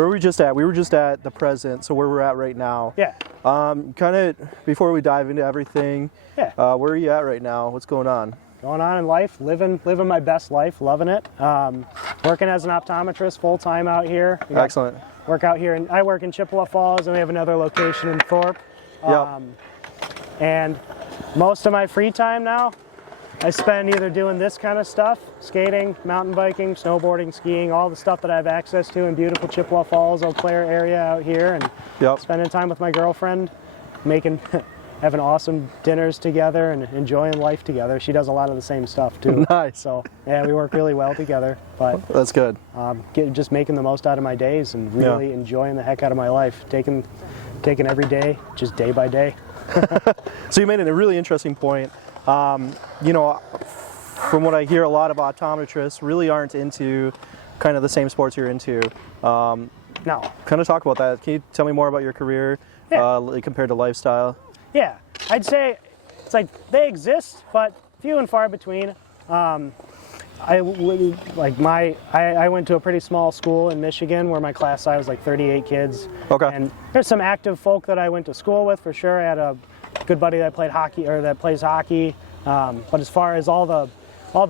Where were we just at? We were just at the present, so where we're at right now. Yeah. Kind of before we dive into everything. Yeah. Where are you at right now? What's going on? Going on in life, living my best life, loving it. Working as an optometrist full time out here. Excellent. Work out here, and I work in Chippewa Falls, and we have another location in Thorpe. Yep. And most of my free time now, I spend either doing this kind of stuff, skating, mountain biking, snowboarding, skiing, all the stuff that I have access to in beautiful Chippewa Falls, Eau Claire area out here, and spending time with my girlfriend, having awesome dinners together and enjoying life together. She does a lot of the same stuff too. Nice. So yeah, we work really well together. But that's good. Just making the most out of my days and really enjoying the heck out of my life. Taking every day, just day by day. So you made a really interesting point. You know, from what I hear, a lot of optometrists really aren't into kind of the same sports you're into. No. Kind of talk about that. Can you tell me more about your career compared to lifestyle? Yeah, I'd say it's like they exist, but few and far between. I went to a pretty small school in Michigan where my class size was like 38 kids. Okay. And there's some active folk that I went to school with for sure. I had a good buddy that played hockey or that plays hockey. But as far as all the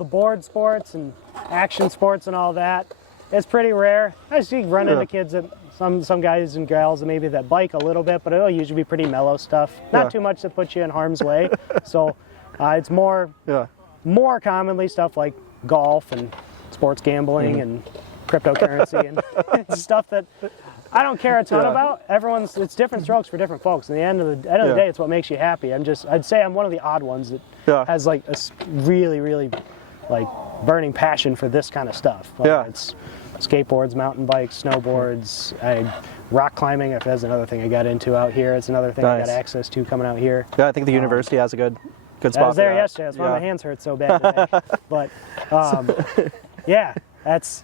board sports and action sports and all that, it's pretty rare. I see run into kids that some guys and gals maybe that bike a little bit, but it'll usually be pretty mellow stuff. Not too much to put you in harm's way. So it's more commonly stuff like golf and sports gambling and cryptocurrency and stuff that I don't care a ton about. It's different strokes for different folks. At the end of the day, it's what makes you happy. I'd say I'm one of the odd ones that has like a really, really like burning passion for this kind of stuff. It's skateboards, mountain bikes, snowboards, rock climbing. That's another thing I got into out here. It's another thing I got access to coming out here. Yeah, I think the university has a good spot. I was there yesterday. That's why my hands hurt so bad today. But yeah, it's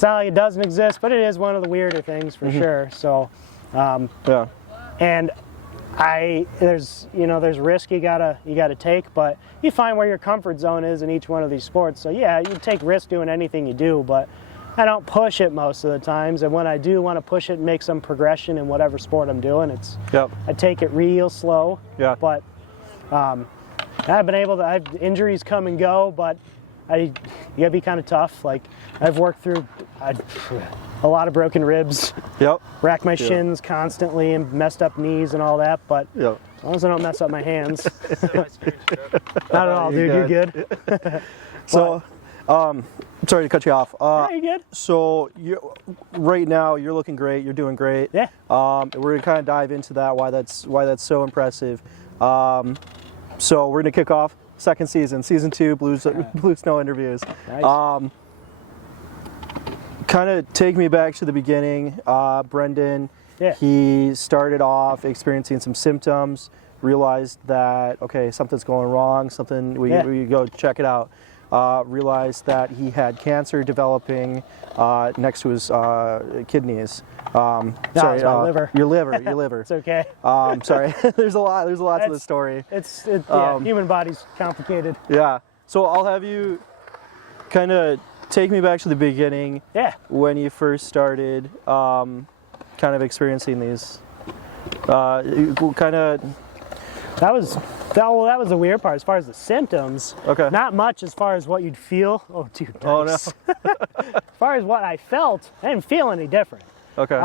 not like it doesn't exist, but it is one of the weirder things for sure. So and there's risk you gotta take, but you find where your comfort zone is in each one of these sports. So yeah, you take risk doing anything you do, but I don't push it most of the times. And when I do want to push it and make some progression in whatever sport I'm doing, I take it real slow. Yeah. But I've been able to. Injuries come and go, but you gotta be kind of tough. Like I've worked through a lot of broken ribs. Yep. Racked my shins constantly and messed up knees and all that. But as long as I don't mess up my hands, not at all, dude. You're good. So, sorry to cut you off. You're good. So right now you're looking great. You're doing great. Yeah. We're gonna kind of dive into that. Why that's so impressive. So we're gonna kick off second season 2, Bluznow interviews. Nice. Kind of take me back to the beginning. Brendan, he started off experiencing some symptoms, realized that, okay, something's going wrong, we go check it out. Realized that he had cancer developing next to his kidneys. Sorry, my liver. Your liver. It's okay. Sorry. There's a lot to the story. Human body's complicated. Yeah. So I'll have you kind of take me back to the beginning. Yeah. When you first started kind of experiencing these. That was the weird part as far as the symptoms. Okay. Not much as far as what you'd feel. Oh, dude. Nice. Oh, no. As far as what I felt, I didn't feel any different. Okay.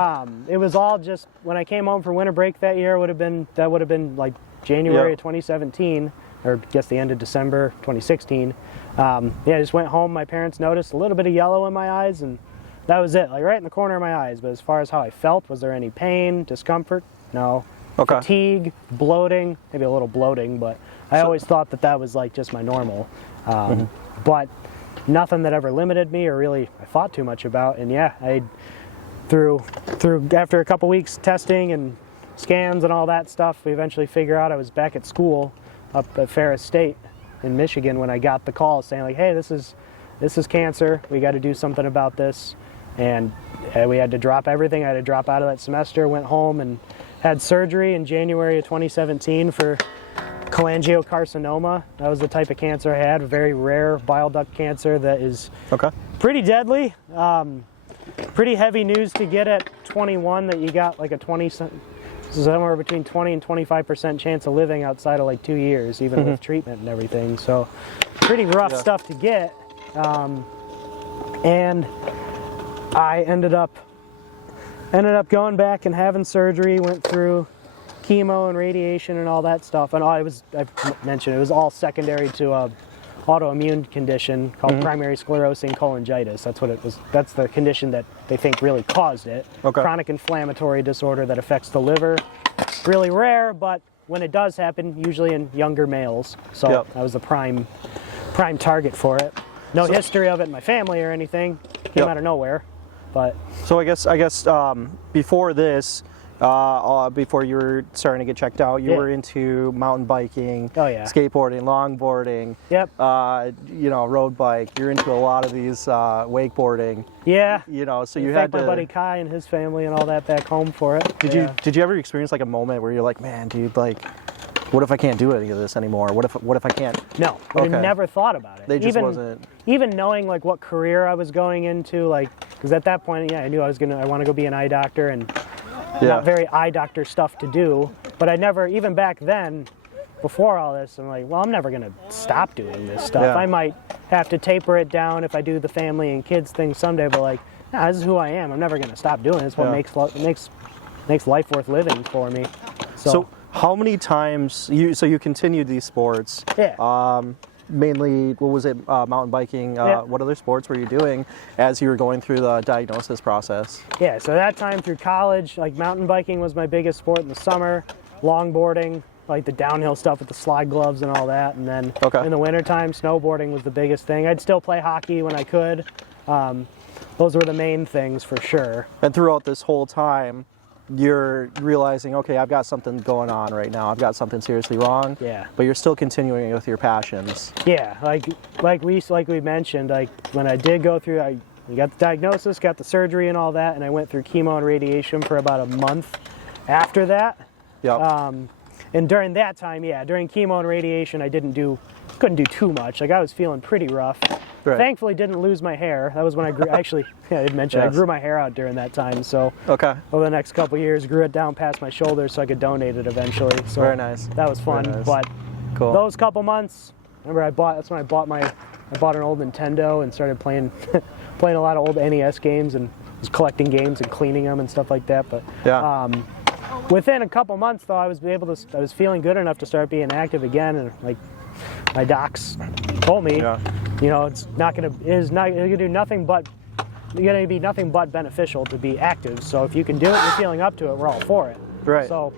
It was all just when I came home for winter break that year. Would have been like January of 2017, or I guess the end of December 2016. I just went home. My parents noticed a little bit of yellow in my eyes, and that was it. Like right in the corner of my eyes. But as far as how I felt, was there any pain, discomfort? No. Okay. Fatigue, bloating, maybe a little bloating, but I always thought that was like just my normal. But nothing that ever limited me or really I thought too much about. And I through after a couple weeks testing and scans and all that stuff, we eventually figured out I was back at school up at Ferris State in Michigan when I got the call saying like, hey, this is cancer. We got to do something about this. And we had to drop everything. I had to drop out of that semester, went home and had surgery in January of 2017 for cholangiocarcinoma. That was the type of cancer I had, a very rare bile duct cancer that is pretty deadly. pretty heavy news to get at 21 that you got like a somewhere between 20 and 25% chance of living outside of like 2 years, even with treatment and everything. So pretty rough stuff to get. And I ended up going back and having surgery, went through chemo and radiation and all that stuff. And I mentioned it was all secondary to a autoimmune condition called primary sclerosing cholangitis. That's what it was. That's the condition that they think really caused it. Okay. Chronic inflammatory disorder that affects the liver. Really rare, but when it does happen, usually in younger males. So I was the prime target for it. No history of it in my family or anything. Came out of nowhere. But so I guess before this, before you were starting to get checked out, you were into mountain biking, skateboarding, longboarding, road bike. You're into a lot of these wakeboarding. Yeah. So you had my buddy Kai and his family and all that back home for it. Did you ever experience like a moment where you're like, man, dude, like, what if I can't do any of this anymore? What if I can't? No, I never thought about it. They just wasn't. Even knowing like what career I was going into, like, because at that point, I knew I want to go be an eye doctor and not very eye doctor stuff to do. But I never, even back then, before all this, I'm like, well, I'm never gonna stop doing this stuff. I might have to taper it down if I do the family and kids thing someday. But like, this is who I am. I'm never gonna stop doing this. What makes life worth living for me. So how many times you continued these sports? Mainly, what was it? Mountain biking. What other sports were you doing as you were going through the diagnosis process? Yeah, so that time through college, like mountain biking was my biggest sport in the summer. Longboarding, like the downhill stuff with the slide gloves and all that, and then in the wintertime, snowboarding was the biggest thing. I'd still play hockey when I could. Those were the main things for sure. And throughout this whole time, you're realizing, okay, I've got something going on right now. I've got something seriously wrong. Yeah. But you're still continuing with your passions. Yeah, like we mentioned, like when I did go through, I got the diagnosis, got the surgery and all that, and I went through chemo and radiation for about a month after that. And during that time, during chemo and radiation, I couldn't do too much. Like I was feeling pretty rough. Right. Thankfully, didn't lose my hair. That was when I grew. Actually, I did mention I grew my hair out during that time. So over the next couple of years, grew it down past my shoulders so I could donate it eventually. So very nice. That was fun. Nice. But those couple months, remember that's when I bought an old Nintendo and started playing a lot of old NES games and was collecting games and cleaning them and stuff like that. But within a couple months, though, I was feeling good enough to start being active again, and like my docs told me, it's gonna be nothing but beneficial to be active. So if you can do it, you're feeling up to it, we're all for it. Right. So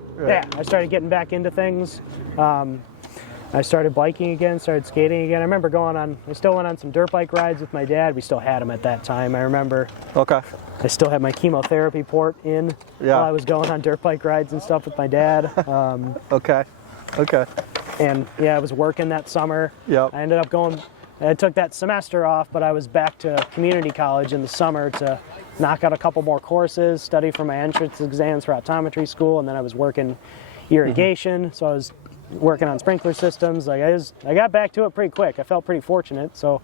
I started getting back into things. I started biking again, started skating again. I remember I still went on some dirt bike rides with my dad. We still had them at that time. I remember. I still had my chemotherapy port in while I was going on dirt bike rides and stuff with my dad. And I was working that summer. I ended up I took that semester off, but I was back to community college in the summer to knock out a couple more courses, study for my entrance exams for optometry school, and then I was working irrigation. So I was working on sprinkler systems. Like I got back to it pretty quick. I felt pretty fortunate, so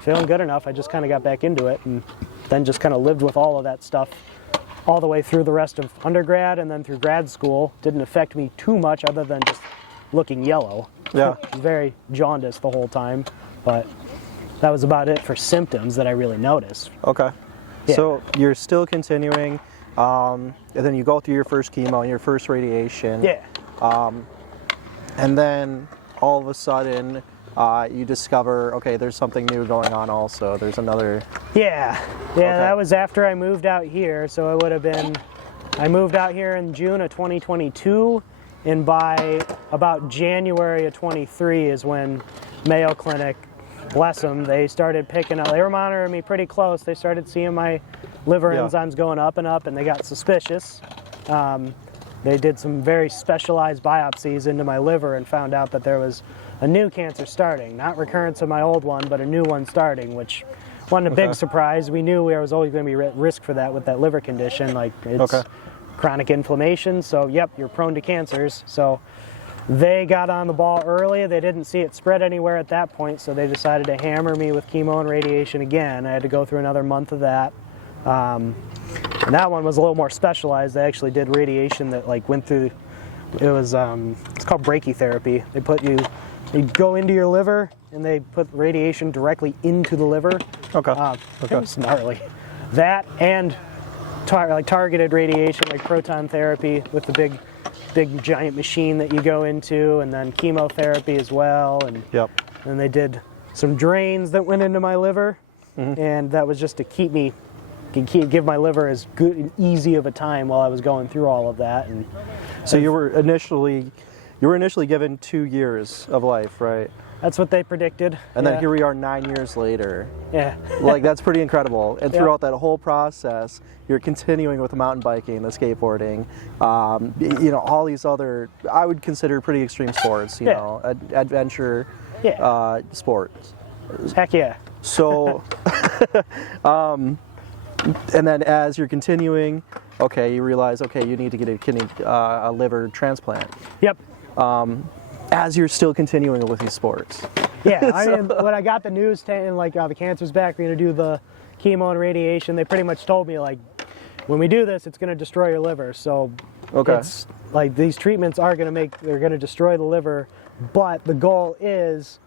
feeling good enough. I just kind of got back into it, and then just kind of lived with all of that stuff all the way through the rest of undergrad and then through grad school. Didn't affect me too much other than just looking yellow. Very jaundiced the whole time, but that was about it for symptoms that I really noticed. So you're still continuing, and then you go through your first chemo and your first radiation. And then all of a sudden you discover, okay, there's something new going on also. There's another... That was after I moved out here. So it would have been, I moved out here in June of 2022, and by about January of 23 is when Mayo Clinic, bless them, they started picking up, they were monitoring me pretty close. They started seeing my liver enzymes going up, and they got suspicious. They did some very specialized biopsies into my liver and found out that there was a new cancer starting. Not recurrence of my old one, but a new one starting, which wasn't a big surprise. We knew there was always going to be risk for that with that liver condition. Like, it's chronic inflammation, so you're prone to cancers. So they got on the ball early. They didn't see it spread anywhere at that point, so they decided to hammer me with chemo and radiation again. I had to go through another month of that. And that one was a little more specialized. They actually did radiation that like went through. It was it's called brachytherapy. They go into your liver and they put radiation directly into the liver. Okay. It was gnarly. That and targeted radiation, like proton therapy with the big giant machine that you go into, and then chemotherapy as well. And then they did some drains that went into my liver, and that was just to give my liver as good and easy of a time while I was going through all of that. And so you were initially given 2 years of life, right? That's what they predicted. And then here we are 9 years later. Yeah. Like, that's pretty incredible. And throughout that whole process, you're continuing with the mountain biking, the skateboarding, you know, all these other, I would consider pretty extreme sports, you know, adventure sports. Heck yeah. So, and then as you're continuing, okay, you realize, okay, you need to get a liver transplant. Yep. As you're still continuing with these sports. Yeah, I mean, when I got the news saying like the cancer's back, we're gonna do the chemo and radiation, they pretty much told me like, when we do this, it's gonna destroy your liver. So it's like these treatments they're gonna destroy the liver, but the goal is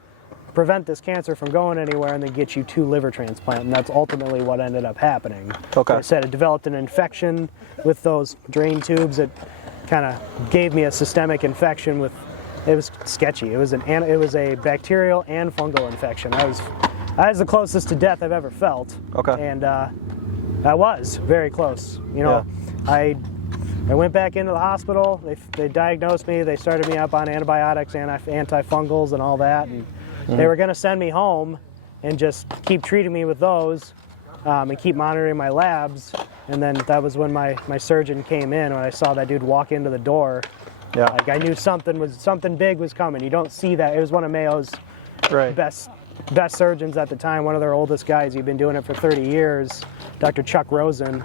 prevent this cancer from going anywhere and then get you to liver transplant, and that's ultimately what ended up happening. Okay. Like I said, it developed an infection with those drain tubes. It kind of gave me a systemic infection with. It was sketchy. It was a bacterial and fungal infection. I was the closest to death I've ever felt. Okay. And I was very close. You know, I went back into the hospital. They diagnosed me. They started me up on antibiotics and antifungals and all that. And they were going to send me home and just keep treating me with those and keep monitoring my labs. And then that was when my surgeon came in. When I saw that dude walk into the door. Yeah. Like I knew something big was coming. You don't see that. It was one of Mayo's best surgeons at the time, one of their oldest guys. He'd been doing it for 30 years, Dr. Chuck Rosen.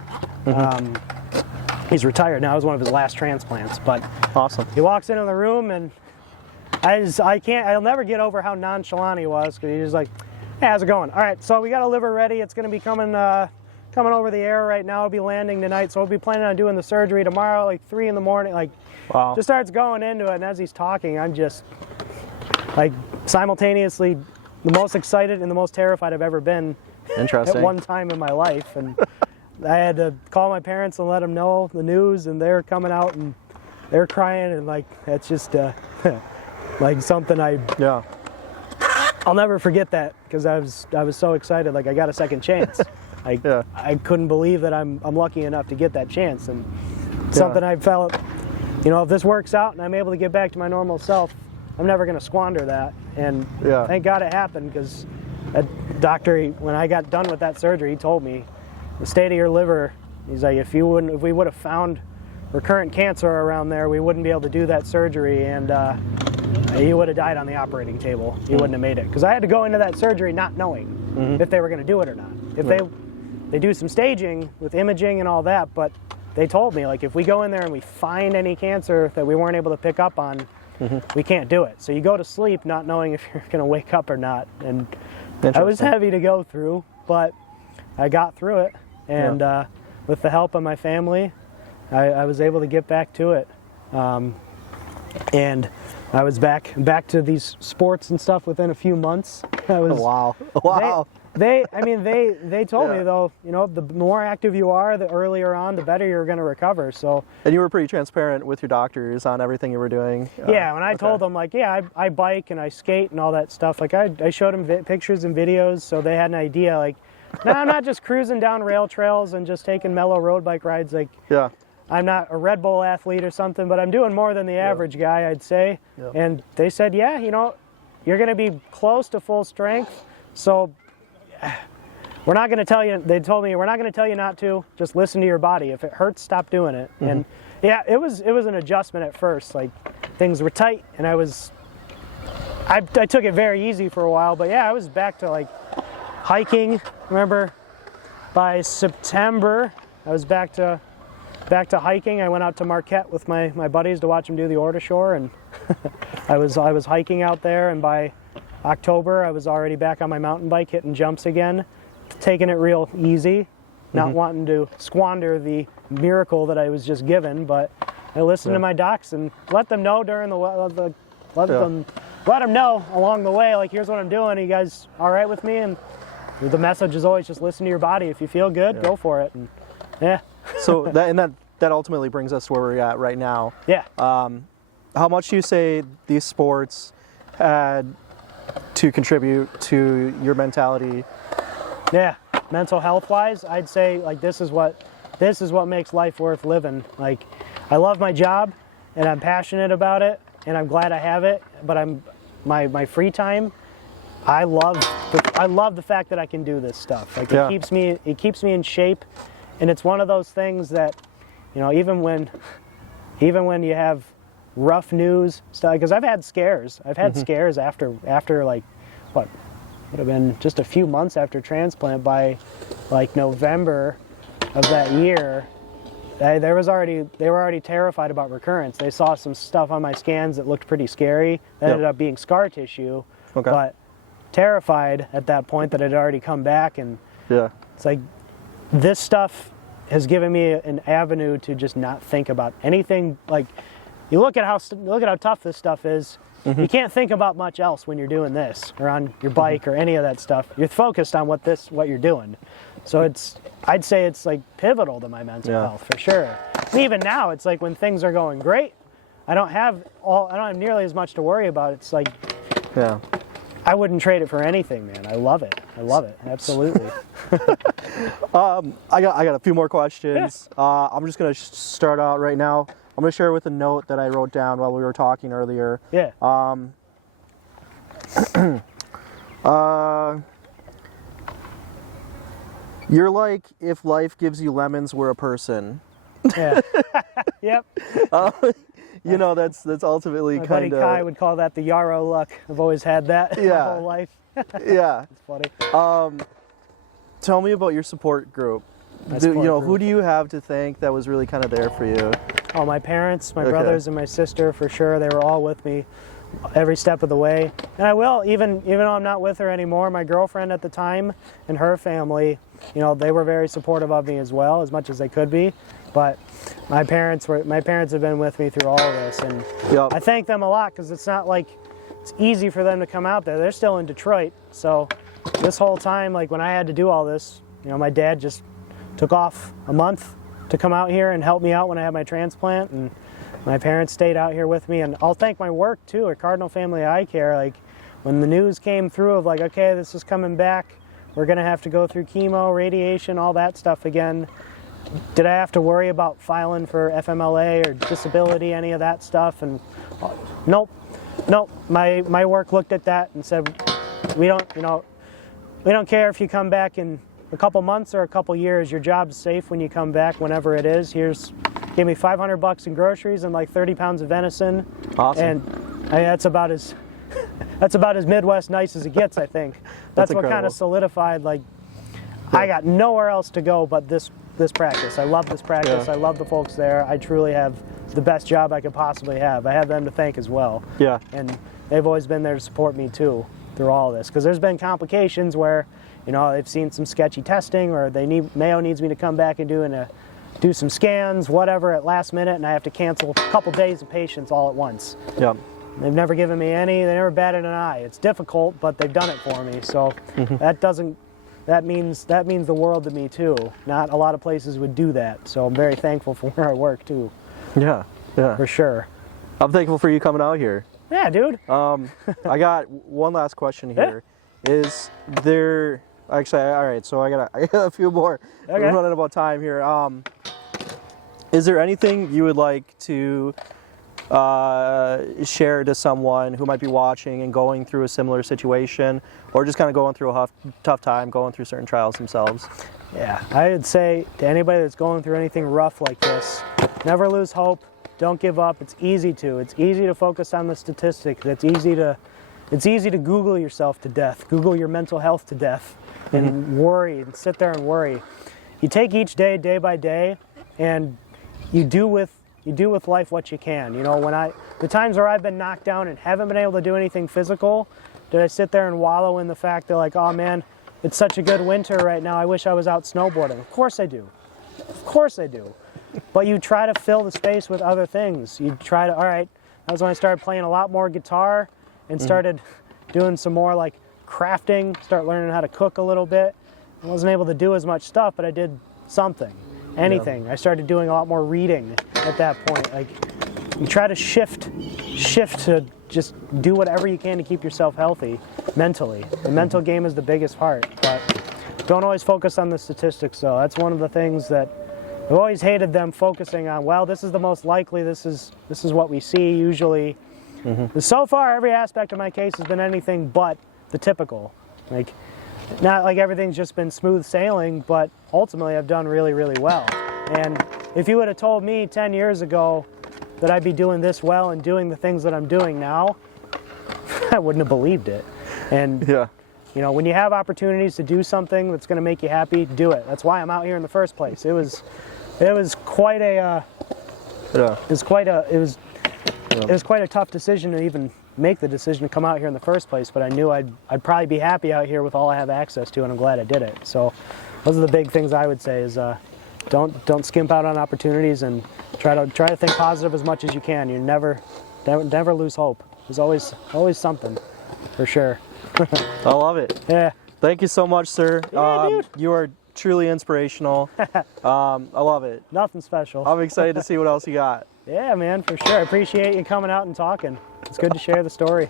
He's retired now. It was one of his last transplants. But awesome. He walks into the room and I'll never get over how nonchalant he was, because he's just like, hey, how's it going? All right, so we got a liver ready. It's going to be coming over the air right now. It'll be landing tonight, so we'll be planning on doing the surgery tomorrow, like 3 in the morning. Like, wow. Just starts going into it, and as he's talking, I'm just like simultaneously the most excited and the most terrified I've ever been. Interesting. At one time in my life, and I had to call my parents and let them know the news, and they're coming out and they're crying, and like that's just like something I'll never forget that, because I was so excited. Like I got a second chance. I couldn't believe that I'm lucky enough to get that chance, and something I felt, you know, if this works out and I'm able to get back to my normal self, I'm never going to squander that. And thank God it happened, because that doctor, when I got done with that surgery, he told me the state of your liver. He's like, if we would have found recurrent cancer around there, we wouldn't be able to do that surgery, and he would have died on the operating table. He wouldn't have made it, because I had to go into that surgery not knowing if they were going to do it or not. If they do some staging with imaging and all that, but they told me, like, if we go in there and we find any cancer that we weren't able to pick up on, we can't do it. So you go to sleep not knowing if you're going to wake up or not. And I was heavy to go through, but I got through it. And with the help of my family, I was able to get back to it. And I was back to these sports and stuff within a few months. Wow. They told me, though, you know, the more active you are, the earlier on, the better you're going to recover. So. And you were pretty transparent with your doctors on everything you were doing. Yeah, when I told them, like, I bike and I skate and all that stuff, like I showed them pictures and videos, so they had an idea. Like, no, I'm not just cruising down rail trails and just taking mellow road bike rides. Like, I'm not a Red Bull athlete or something, but I'm doing more than the average guy, I'd say. And they said, yeah, you know, you're going to be close to full strength, so. We're not going to tell you, they told me, we're not going to tell you not to, just listen to your body. If it hurts, stop doing it. And yeah, it was an adjustment at first. Like, things were tight, and I took it very easy for a while, but yeah, I was back to like hiking. Remember, by September, I was back to hiking. I went out to Marquette with my buddies to watch them do the Orta Shore, and I was hiking out there, and by October, I was already back on my mountain bike, hitting jumps again, taking it real easy. not wanting to squander the miracle that I was just given, but I listened to my docs and let them know during let them know along the way, like, here's what I'm doing. Are you guys all right with me? And the message is always just listen to your body. If you feel good, go for it. And So that ultimately brings us to where we're at right now. Yeah. How much do you say these sports had to contribute to your mentality? Yeah, mental health wise, I'd say like this is what makes life worth living. Like, I love my job and I'm passionate about it and I'm glad I have it, but my free time, I love the fact that I can do this stuff. Like, it keeps me in shape, and it's one of those things that, you know, even when you have rough news stuff, because I've had scares. I've had scares after like, what would have been just a few months after transplant. By like November of that year, they were already terrified about recurrence. They saw some stuff on my scans that looked pretty scary. That ended up being scar tissue, but terrified at that point that it had already come back. And it's like, this stuff has given me an avenue to just not think about anything. Like, you look at how tough this stuff is. You can't think about much else when you're doing this or on your bike or any of that stuff. You're focused on what you're doing. So I'd say it's like pivotal to my mental health for sure. And even now, it's like when things are going great, I don't have nearly as much to worry about. It's like, I wouldn't trade it for anything, man. I love it. Absolutely. I got a few more questions. I'm just gonna start out right now. I'm going to share with a note that I wrote down while we were talking earlier. You're like if life gives you lemons, we're a person. Yep. You know, that's ultimately my kind of... buddy Kai would call that the Yarrow luck. I've always had that my whole life. It's funny. Tell me about your support group. Who do you have to thank that was really kind of there for you? Oh, my parents, my brothers, and my sister, for sure. They were all with me every step of the way. And I will, even though I'm not with her anymore, my girlfriend at the time and her family, you know, they were very supportive of me as well, as much as they could be. But my parents have been with me through all of this, and I thank them a lot, because it's not like it's easy for them to come out there. They're still in Detroit, so this whole time, like when I had to do all this, you know, my dad just took off a month to come out here and help me out when I had my transplant, and my parents stayed out here with me. And I'll thank my work too at Cardinal Family Eye Care. Like, when the news came through of like, okay, this is coming back, we're gonna have to go through chemo, radiation, all that stuff again. Did I have to worry about filing for FMLA or disability, any of that stuff? And nope. My work looked at that and said, we don't care if you come back in a couple months or a couple years. Your job's safe when you come back, whenever it is. Give me $500 in groceries and like 30 pounds of venison. Awesome. And that's about as Midwest nice as it gets, I think. That's what kind of solidified, like, I got nowhere else to go but this practice. I love this practice. I love the folks there. I truly have the best job I could possibly have. I have them to thank as well. And they've always been there to support me too through all of this, because there's been complications where, you know, they've seen some sketchy testing, or Mayo needs me to come back and do some scans, whatever, at last minute, and I have to cancel a couple days of patients all at once. They've never given me any. They never batted an eye. It's difficult, but they've done it for me. So that means the world to me too. Not a lot of places would do that. So I'm very thankful for where I work too. For sure. I'm thankful for you coming out here. Yeah, dude. I got one last question here. Is there... Actually, all right, so I got a few more. We're running about time here. Is there anything you would like to share to someone who might be watching and going through a similar situation, or just kind of going through a tough time, going through certain trials themselves? Yeah, I would say to anybody that's going through anything rough like this, never lose hope. Don't give up. It's easy to focus on the statistics. It's easy to Google yourself to death, Google your mental health to death, and worry and sit there and worry. You take each day, day by day, and you do with life what you can. You know, the times where I've been knocked down and haven't been able to do anything physical, did I sit there and wallow in the fact that, like, oh man, it's such a good winter right now. I wish I was out snowboarding. Of course I do. Of course I do. But you try to fill the space with other things. You try to, all right, that was when I started playing a lot more guitar and started doing some more like crafting, start learning how to cook a little bit. I wasn't able to do as much stuff, but I did something, anything. I started doing a lot more reading at that point. Like, you try to shift to just do whatever you can to keep yourself healthy mentally. The mental game is the biggest part, but don't always focus on the statistics though. That's one of the things that I've always hated, them focusing on, well, this is the most likely, this is what we see usually. So far, every aspect of my case has been anything but the typical. Like, not like everything's just been smooth sailing, but ultimately I've done really, really well. And if you would have told me 10 years ago that I'd be doing this well and doing the things that I'm doing now, I wouldn't have believed it. And you know, when you have opportunities to do something that's going to make you happy, do it. That's why I'm out here in the first place. It was quite a it was quite a tough decision to even make the decision to come out here in the first place, but I knew I'd probably be happy out here with all I have access to, and I'm glad I did it. So those are the big things I would say is don't skimp out on opportunities, and try to think positive as much as you can. You never lose hope. There's always something, for sure. I love it. Yeah. Thank you so much, sir. Yeah, dude. You are truly inspirational. I love it. Nothing special. I'm excited to see what else you got. Yeah, man, for sure. I appreciate you coming out and talking. It's good to share the story.